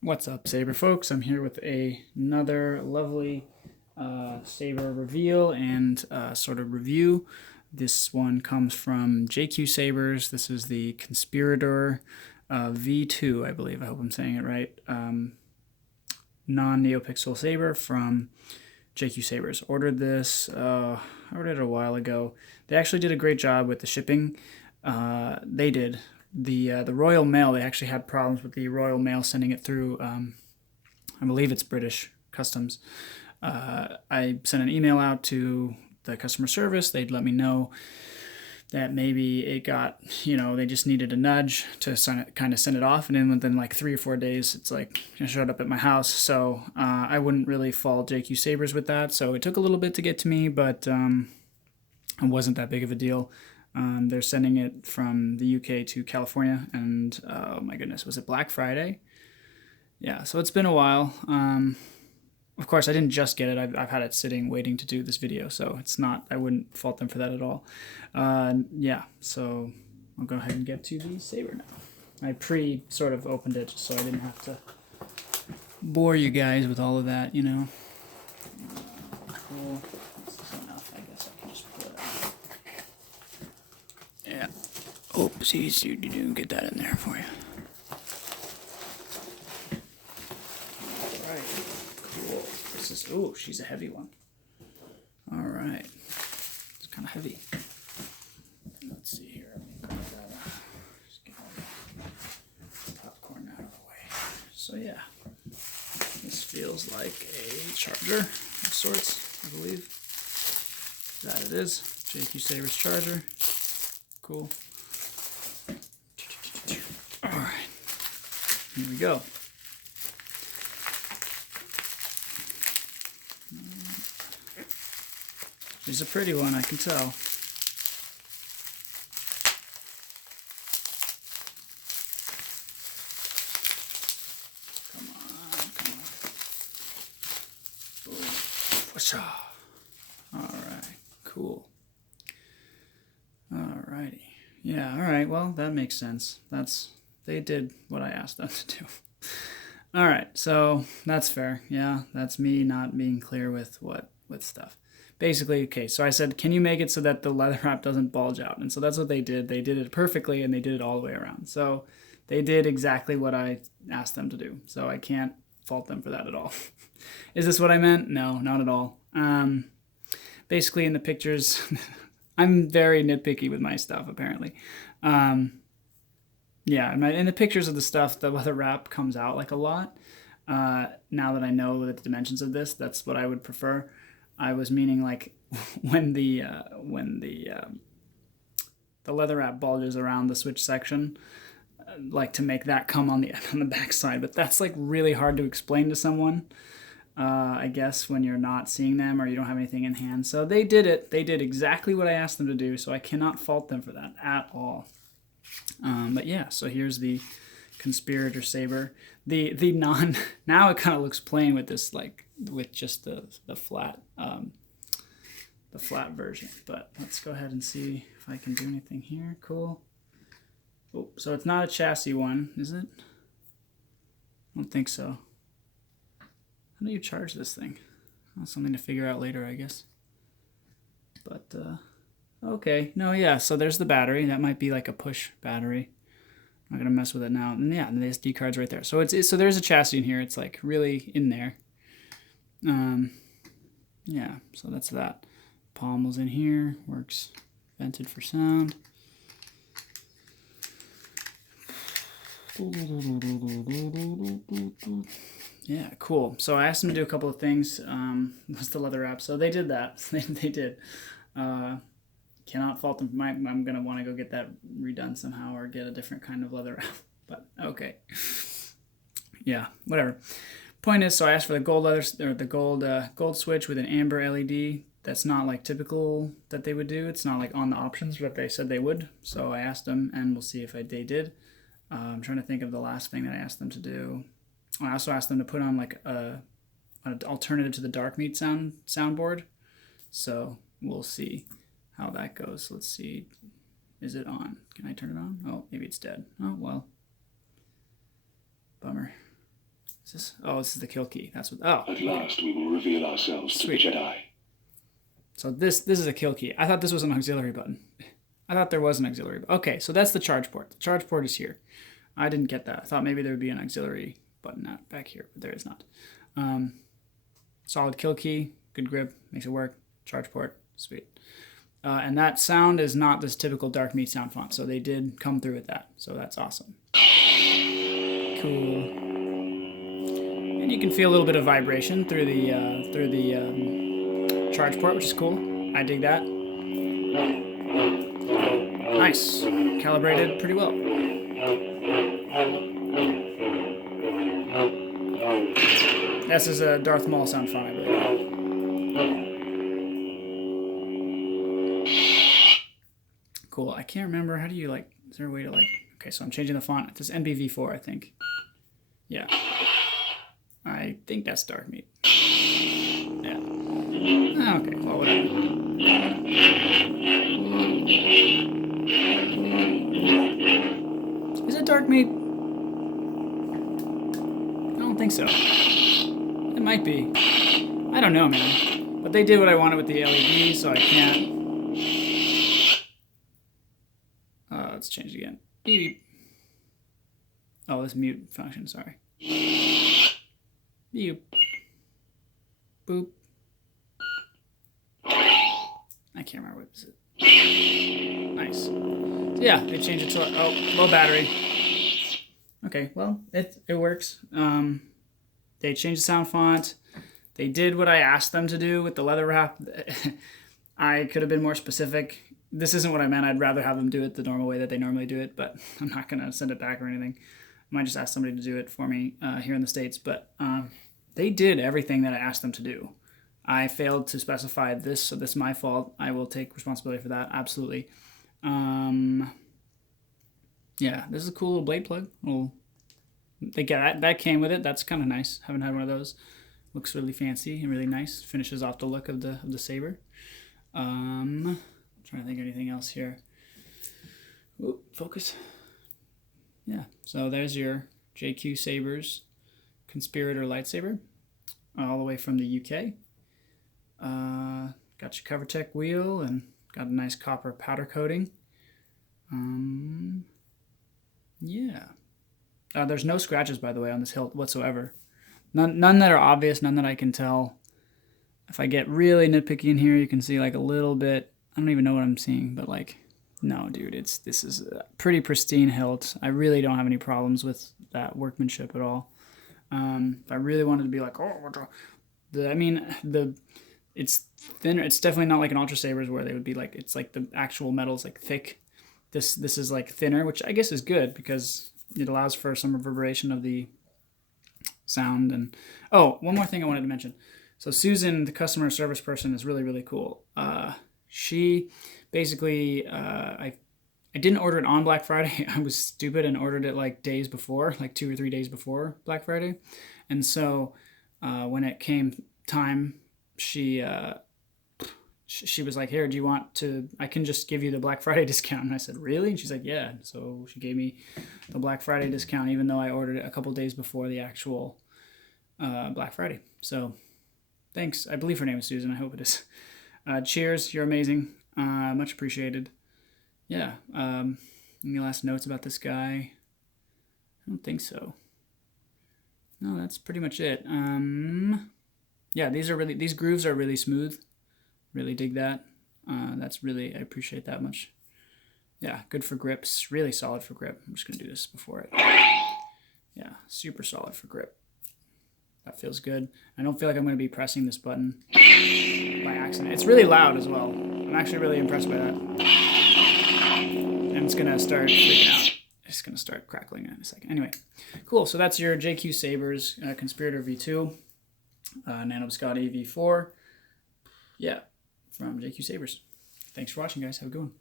What's up, Saber folks? I'm here with another lovely Saber reveal and sort of review. This one comes from JQ Sabers. This is the Conspirator V2, I believe. I hope I'm saying it right. Non-NeoPixel Saber from JQ Sabers. Ordered this, I ordered it a while ago. They actually did a great job with the shipping. They did. The Royal Mail, they actually had problems with the Royal Mail sending it through, I believe it's British Customs. I sent an email out to the customer service. They'd let me know that maybe it got, they just needed a nudge to kind of send it off. And then within like 3 or 4 days, it's like it showed up at my house. So I wouldn't really fault JQ Sabers with that. So it took a little bit to get to me, but it wasn't that big of a deal. They're sending it from the UK to California, and oh my goodness, was it Black Friday? Yeah, so it's been a while. Of course, I didn't just get it. I've had it sitting waiting to do this video, so it's not, I wouldn't fault them for that at all. Yeah, so I'll go ahead and get to the Saber now. I sort of opened it just so I didn't have to bore you guys with all of that, Cool. This is enough. I guess I can just pull it out. Yeah. Oopsies, you didn't get that in there for you. Alright. Cool. This is, ooh, she's a heavy one. Alright. It's kind of heavy. Let's see here. Let me grab that. Just get all the popcorn out of the way. So yeah. This feels like a charger of sorts, I believe. That it is. JQ Sabers charger. Cool. Alright. Here we go. She's a pretty one, I can tell. Come on, come on. Boom. Whatcha? Alright, cool. Alrighty. Yeah, alright, well, that makes sense. They did what I asked them to do. Alright, so that's fair. Yeah, that's me not being clear with stuff. Basically, okay, so I said, can you make it so that the leather wrap doesn't bulge out? And so that's what they did. They did it perfectly, and they did it all the way around. So they did exactly what I asked them to do. So I can't fault them for that at all. Is this what I meant? No, not at all. Basically, in the pictures, I'm very nitpicky with my stuff, apparently. Yeah, in the pictures of the stuff, the leather wrap comes out like a lot. Now that I know the dimensions of this, that's what I would prefer. I was meaning like when the leather wrap bulges around the switch section, like to make that come on the back side. But that's like really hard to explain to someone. I guess when you're not seeing them or you don't have anything in hand. So they did it. They did exactly what I asked them to do. So I cannot fault them for that at all. But yeah, so here's the Conspirator Saber. The now it kind of looks plain with this, like with just the flat version. But let's go ahead and see if I can do anything here. Cool. Oh, so it's not a chassis one, is it? I don't think so. How do you charge this thing? That's something to figure out later, I guess. But okay, no, yeah. So there's the battery. That might be like a push battery. I'm not gonna mess with it now. And yeah, and the SD card's right there. So so there's a chassis in here. It's like really in there. Yeah. So that's that. Pommel's in here. Works vented for sound. Yeah, cool. So I asked them to do a couple of things. Was the leather wrap. So they did that. They did. Cannot fault them. I'm going to want to go get that redone somehow or get a different kind of leather wrap. But okay. Yeah, whatever. Point is, so I asked for the gold leather, or the gold switch with an amber LED. That's not like typical that they would do. It's not like on the options, but they said they would. So I asked them, and we'll see if they did. I'm trying to think of the last thing that I asked them to do. I also asked them to put on like an alternative to the dark meat soundboard. So we'll see how that goes. Let's see. Is it on? Can I turn it on? Oh, maybe it's dead. Oh, well. Bummer. Is this? Oh, this is the kill key. That's what. Oh. At last, we will reveal ourselves Sweet. to the Jedi. So this is a kill key. I thought this was an auxiliary button. I thought there was an auxiliary. Okay, so that's the charge port. The charge port is here. I didn't get that. I thought maybe there would be an auxiliary button back here, but there is not. Solid kill key, good grip, makes it work. Charge port, sweet. And that sound is not this typical Dark Meat sound font, so they did come through with that. So that's awesome. Cool. And you can feel a little bit of vibration through the charge port, which is cool. I dig that. Nice. Calibrated pretty well. This is a Darth Maul sound font, I believe. Cool. I can't remember. How do you like? Is there a way to like? Okay, so I'm changing the font. This is NBV4, I think. Yeah. I think that's Dark Meat. Yeah. Okay. Well, whatever. Is it Dark Meat? I don't think so. It might be. I don't know, man. But they did what I wanted with the LED, so I can't. Let's change it again. Beep. Oh, this mute function, sorry. Beep. Boop. I can't remember what this is. Nice. So yeah, they changed it to, oh, low battery. Okay, well, it works. They changed the sound font. They did what I asked them to do with the leather wrap. I could have been more specific. This isn't what I meant. I'd rather have them do it the normal way that they normally do it, but I'm not going to send it back or anything. I might just ask somebody to do it for me here in the States, but they did everything that I asked them to do. I failed to specify this, so this is my fault. I will take responsibility for that, absolutely. Yeah, this is a cool little blade plug. They get that came with it. That's kind of nice. Haven't had one of those. Looks really fancy and really nice. Finishes off the look of the saber. I'm trying to think of anything else here. Ooh, focus. Yeah, so there's your JQ Sabers Conspirator lightsaber, all the way from the UK. Got your CoverTech wheel and got a nice copper powder coating. Yeah. There's no scratches, by the way, on this hilt whatsoever. None that are obvious, none that I can tell. If I get really nitpicky in here, you can see like a little bit. I don't even know what I'm seeing, but like, no, dude, this is a pretty pristine hilt. I really don't have any problems with that workmanship at all. If I really wanted to be like, oh, it's thinner. It's definitely not like an Ultra Sabers where they would be like, it's like the actual metal's like thick. This is like thinner, which I guess is good because it allows for some reverberation of the sound. And oh, one more thing I wanted to mention. So Susan, the customer service person, is really, really cool. She basically, I didn't order it on Black Friday. I was stupid and ordered it like days before, like 2 or 3 days before Black Friday. And so when it came time, she was like, here, do you want to, I can just give you the Black Friday discount. And I said, really? And she's like, yeah. So she gave me the Black Friday discount, even though I ordered it a couple days before the actual Black Friday. So thanks. I believe her name is Susan. I hope it is. Cheers. You're amazing. Much appreciated. Yeah. Any last notes about this guy? I don't think so. No, that's pretty much it. Yeah, these grooves are really smooth. Really dig that. That's really, I appreciate that much. Yeah, good for grips. Really solid for grip. I'm just going to do this before it. Yeah, super solid for grip. That feels good. I don't feel like I'm going to be pressing this button by accident. It's really loud as well. I'm actually really impressed by that. And it's going to start freaking out. It's going to start crackling in a second. Anyway, cool. So that's your JQ Sabers Conspirator V2, Nano Biscotti V4. Yeah, from JQ Sabers. Thanks for watching, guys. Have a good one.